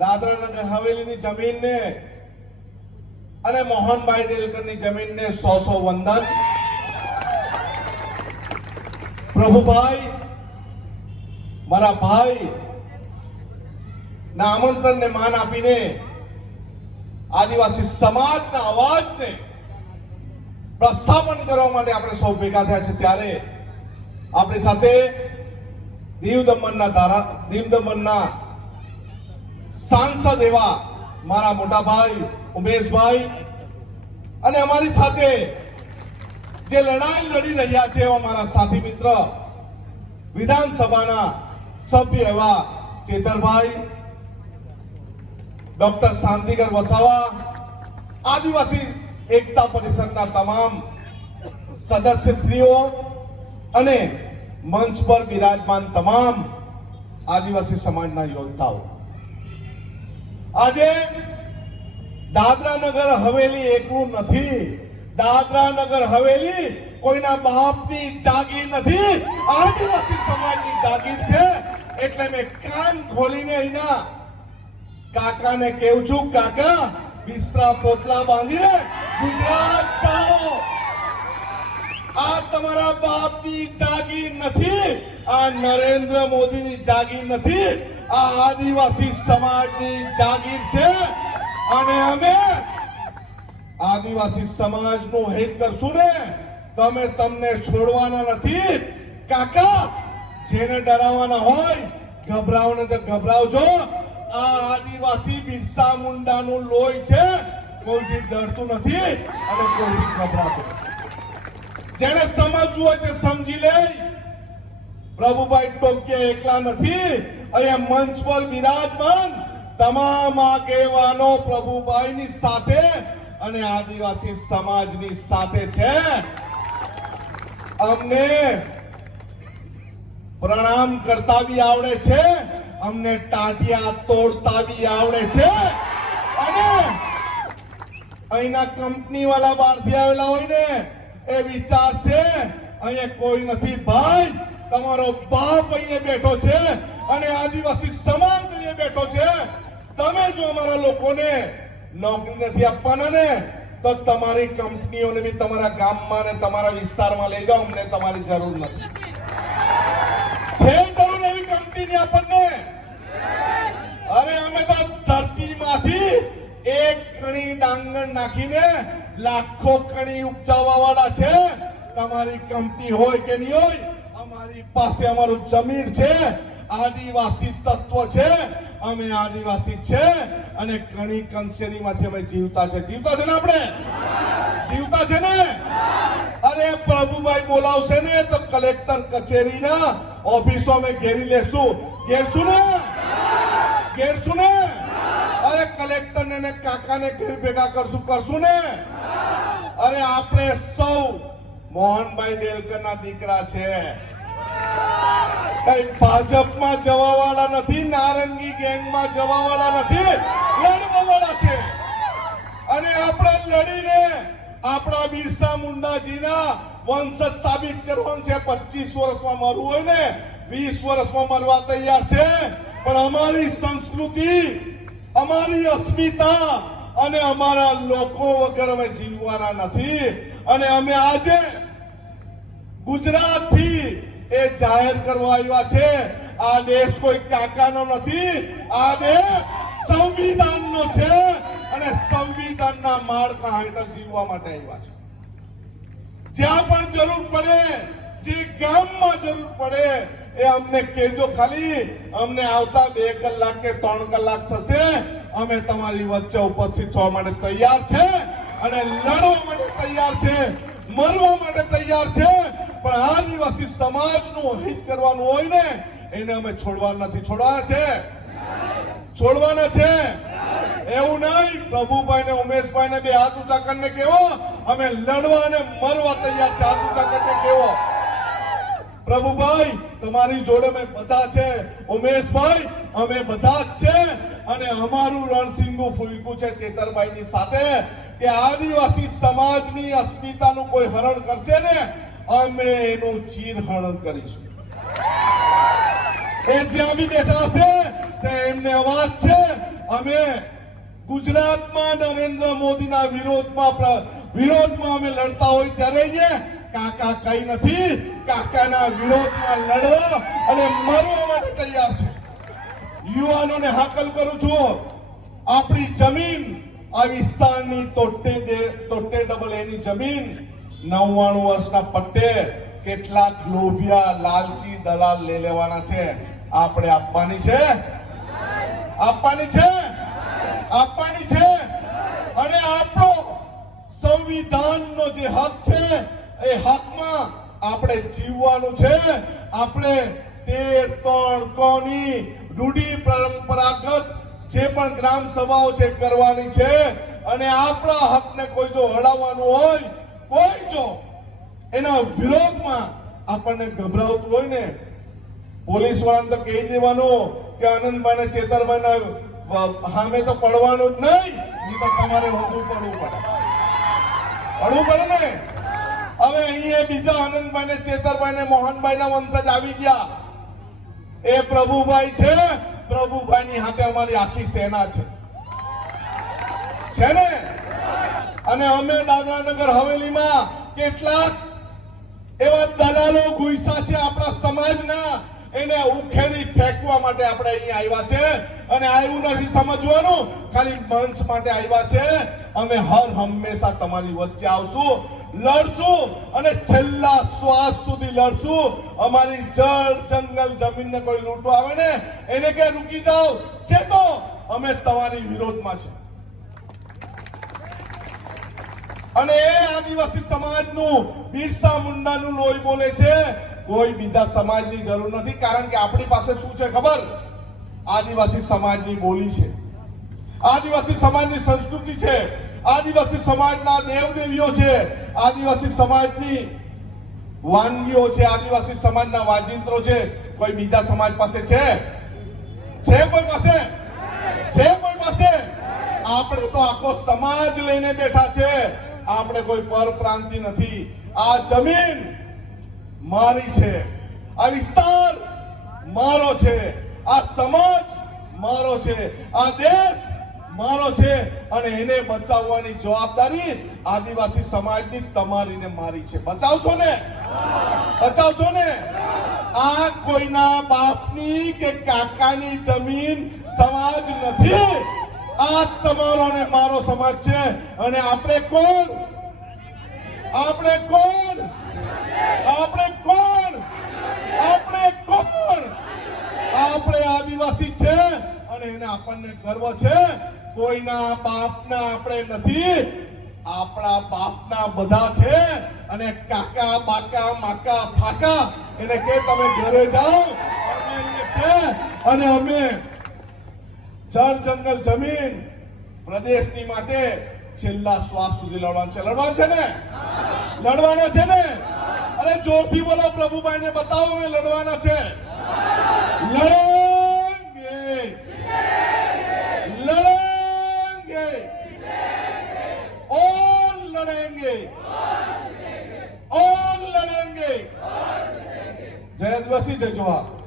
દાદરા નગર હવેલીની જમીનને અને મોહનભાઈ ડેલકરની જમીનને 100 વંદન. પ્રભુભાઈ મારા ભાઈ ના આમંત્રણને માન આપીને આદિવાસી સમાજના અવાજને પ્રસ્થાપન કરવા માટે આપણે સૌ ભેગા થયા છે. ત્યારે આપણી સાથે દીવ દમણના સાંસદ એવા મારા મોટા ભાઈ ઉમેશભાઈ અને અમારી સાથે જે લડાઈ લડી રહ્યા છે એવા મારા સાથી મિત્ર વિધાનસભાના સભ્ય એવા ચેતરભાઈ, ડોક્ટર શાંતિગર વસાવા, આદિવાસી એકતા પરિષદના તમામ સદસ્યશ્રીઓ અને મંચ પર બિરાજમાન તમામ આદિવાસી સમાજના યોદ્ધાઓ, આજે દાદરા નગર હવેલી એકલું નથી. દાદરા નગર હવેલી કોઈના બાપની જાગીર નથી, આદિવાસી સમાજની જાગીર છે. એટલે મેં કાન ખોલીને અહીંના કાકાને કહું છું, કાકા બિસ્તરા પોતલા બાંધીને ગુજરાત જાઓ. આ તમારા બાપની જાગીર નથી, આ નરેન્દ્ર મોદીની જાગીર નથી, આ આદિવાસી સમાજની જાગીર છે. અને અમે આદિવાસી સમાજનું હિત કરશું ને તો અમે તમને છોડવાના નથી. કાકા જેને ડરાવવાના હોય ગભરાવને તો ગભરાવજો. આ આદિવાસી બિરસા મુંડાનું લોહી છે, કોઈથી ડરતું નથી અને કોઈથી ગભરાતું નથી. જેને સમજવું હોય તે સમજી લે. પ્રભુભાઈ ટોકિયા એકલા નથી, અહીંયા મંચ પર બિરાજમાન તમામ આગેવાનો પ્રભુભાઈની સાથે અને આદિવાસી સમાજની સાથે છે. અમને પ્રણામ કરતા બી આવડે છે, અમને ટાટિયા તોડતા બી આવડે છે. અને અહીંના કંપની વાળા બહારથી આવેલા હોય ને એ વિચારશે અહીંયા કોઈ નથી. ભાઈ તમારો બાપ અહીંયા બેઠો છે અને આદિવાસી સમાજ અહીંયા બેઠો છે. તમે જો અમારા લોકોને નોકરી નથી આપવાના ને તો તમારી કંપનીઓને બી તમારા ગામમાં ને તમારા વિસ્તારમાં લઈ જાઓ. અમને તમારી જરૂર નથી. છે જરૂર એવી કંપનીની આપણને? અરે અમે તો ધરતીમાંથી એક કણી ડાંગર નાખીને લાખો કણી ઉપજાવવા વાળા છે. તમારી કંપની હોય કે નહીં હોય, અમારી પાસે અમારું જમીન છે, આદિવાસી તત્વ છે, અમે આદિવાસી છે અને કણી કંસેરીમાંથી અમે જીવતા છે. જીવતા છે ને આપણે? જીવતા છે ને? અરે પ્રભુભાઈ બોલાવશે ને તો કલેક્ટર કચેરીના ઓફિસો અમે ઘેરી લેશું. ઘેરશું ને? ઘેરશું ને? અરે કલેક્ટર ને કાકાને ઘેર ભેગા કરશું ને? અરે આપણે સૌ મોહનભાઈ ડેલકરના દીકરા છે. કઈ ભાજપમાં જવા વાળા નથી, નારંગી ગેંગમાં જવા વાળા નથી, લડવા વાળા છે. અને આપણે લડીને આપણા બિરસા મુંડાજીના વંશજ સાબિત કરવાનું છે. 25 વર્ષમાં મરવું હોય ને 20 વર્ષમાં મરવા તૈયાર છે. પણ અમારી સંસ્કૃતિ, અમારી અસ્મિતા અને અમારા લોકો વગર અમે જીવવાના નથી. અને અમે આજે ગુજરાતથી એ જાહેર કરવા આવ્યા છે. આ દેશ કોઈ કાકાનો નથી, આ દેશ સંવિધાનનો છે અને સંવિધાનના માળખા હેઠળ જીવવા માટે આવ્યા છે. જ્યાં પણ જરૂર પડે, જે ગામમાં જરૂર પડે એ અમને કહેજો. ખાલી અમને આવતા 2 કલાક કે 3 કલાક થશે, અમે તમારી વચ્ચે ઉપસ્થિત થવા માટે તૈયાર છે અને લડવા માટે તૈયાર છે, મરવા માટે તૈયાર છે. પણ આદિવાસી સમાજનું હિત કરવાનું હોય ને એને અમે છોડવાના નથી. છોડવાના છે? છોડવાના છે. એવું નહીં. પ્રભુભાઈ ને ઉમેશભાઈ ને 2 હાથ ઊંચા કરીને કેવો અમે લડવા અને મરવા તૈયાર છે. હાથ ઊંચા કરીને કેવો પ્રભુભાઈ તમારી જોડે અમે બધા છે. ઉમેશભાઈ અમે બધા જ છે. અને અમારું રણસિંગું ફૂલકું છે ચેતરભાઈની સાથે કે આદિવાસી સમાજની અસ્મિતાનું કોઈ હરણ કરશે ને અમે એનું ચીરહરણ કરીશું. એ જ્યાં બી બેઠા છે તે એમને અવાજ છે અમે ગુજરાતમાં નરેન્દ્ર મોદીના વિરોધમાં અમે લડતા હોય ત્યારે જ કાકા કઈ નથી, કાકાના વિરોધમાં લડવા અને મરવા માટે તૈયાર છે. યુવાનોને હાકલ કરું છું, આપણી જમીન આ વિસ્તારની તોટે ડબલ એની જમીન 99 વર્ષના પટ્ટે કેટલાક લોભિયા લાલચી દલાલ લઈ લેવાના છે. આપણે આપવાની છે, આપવાની છે, આપવાની છે. અને આપણો સંવિધાનનો જે હક છે એ હકમાં આપણે જીવવાનું છે. આપણે 13 કોની રૂઢી પરંપરાગત જે પણ ગ્રામ સભાઓ છે કરવાની છે. અને આપણા હકને કોઈ જો હડાવવાનું હોય, કોઈ જો એના વિરોધમાં આપણને ગભરાવતું હોય ને, પોલીસ વાળાને તો કહી દેવાનું કે આનંદભાઈ ને ચેતરભાઈ સામે તો પડવાનું જ નહીં, તો તમારે વધુ પડવું પડે ને. હવે અહીંયા બીજા આનંદભાઈ ને ચેતરભાઈ ને મોહનભાઈ ના વંશજ આવી ગયા. એ પ્રભુભાઈ છે, પ્રભુભાઈ ની હાથે અમારી આખી સેના છે ને. અને અમે દાદરાનગર હવેલીમાં કેટલાક એવા દલાલો ગુઈસા છે આપણા સમાજના, એને ઉખેડી ફેંકવા માટે આપણે અહીંયા આવ્યા છે. અને આવ્યું નથી સમજવાનું, ખાલી મંચ માટે આવ્યા છે. અમે હંમેશા તમારી વચ્ચે આવશું, લડશું અને છેલ્લા શ્વાસ સુધી લડશું. અમારી જળ જંગલ જમીનને કોઈ લૂંટવા આવે ને એને કે રૂકી જાઓ, ચેતો, અમે તમારી વિરોધમાં છે. અને એ આદિવાસી સમાજનું બિરસા મુંડાનું લોહી બોલે છે. કોઈ બીજા સમાજની જરૂર નથી, કારણ કે આપણી પાસે શું છે ખબર? આદિવાસી સમાજની બોલી છે, આદિવાસી સમાજની સંસ્કૃતિ છે, આદિવાસી સમાજના દેવદેવીઓ છે, આદિવાસી સમાજની વાનગીઓ છે, આદિવાસી સમાજના વાજિંત્રો છે. કોઈ બીજા સમાજ પાસે છે? કોઈ પાસે છે? કોઈ પાસે? આપણે તો આખો સમાજ લઈને બેઠા છે. આપણે કોઈ પરપ્રાંતિ નથી. આ જમીન મારી છે, આ વિસ્તાર મારો છે, આ સમાજ મારો છે, આ દેશ મારો છે. અને એને બચાવવાની જવાબદારી આદિવાસી સમાજની તમારી ને મારી છે. બચાવશો ને? બચાવશો ને? આ કોઈના બાપની કે કાકાની જમીન સમાજ નથી. આ તમારો ને મારો સમાજ છે. અને આપણે કોણ? આપણે કોણ? આપણે કોણ? આપણે કોણ? આપણે આદિવાસી છે. અને એને આપણને ગર્વ છે. કોઈના બાપના આપણે નથી, આપણા બાપના બધા છે. અને કાકા બાકા માકા ફાકા એને કે તમે ઘરે જાઓ, અમે અહીંયા છે. અને અમે જળ જંગલ જમીન પ્રદેશની માટે છેલ્લા શ્વાસ સુધી લડવાનું છે. લડવાનું છે ને? લડવાના છે ને? અરે જોરથી બોલો, પ્રભુભાઈ ને બતાવો અમે લડવાના છે. લડેંગે, લડેંગે, और लड़ेंगे, और लड़ेंगे. जय आदिवासी, जय जोहार.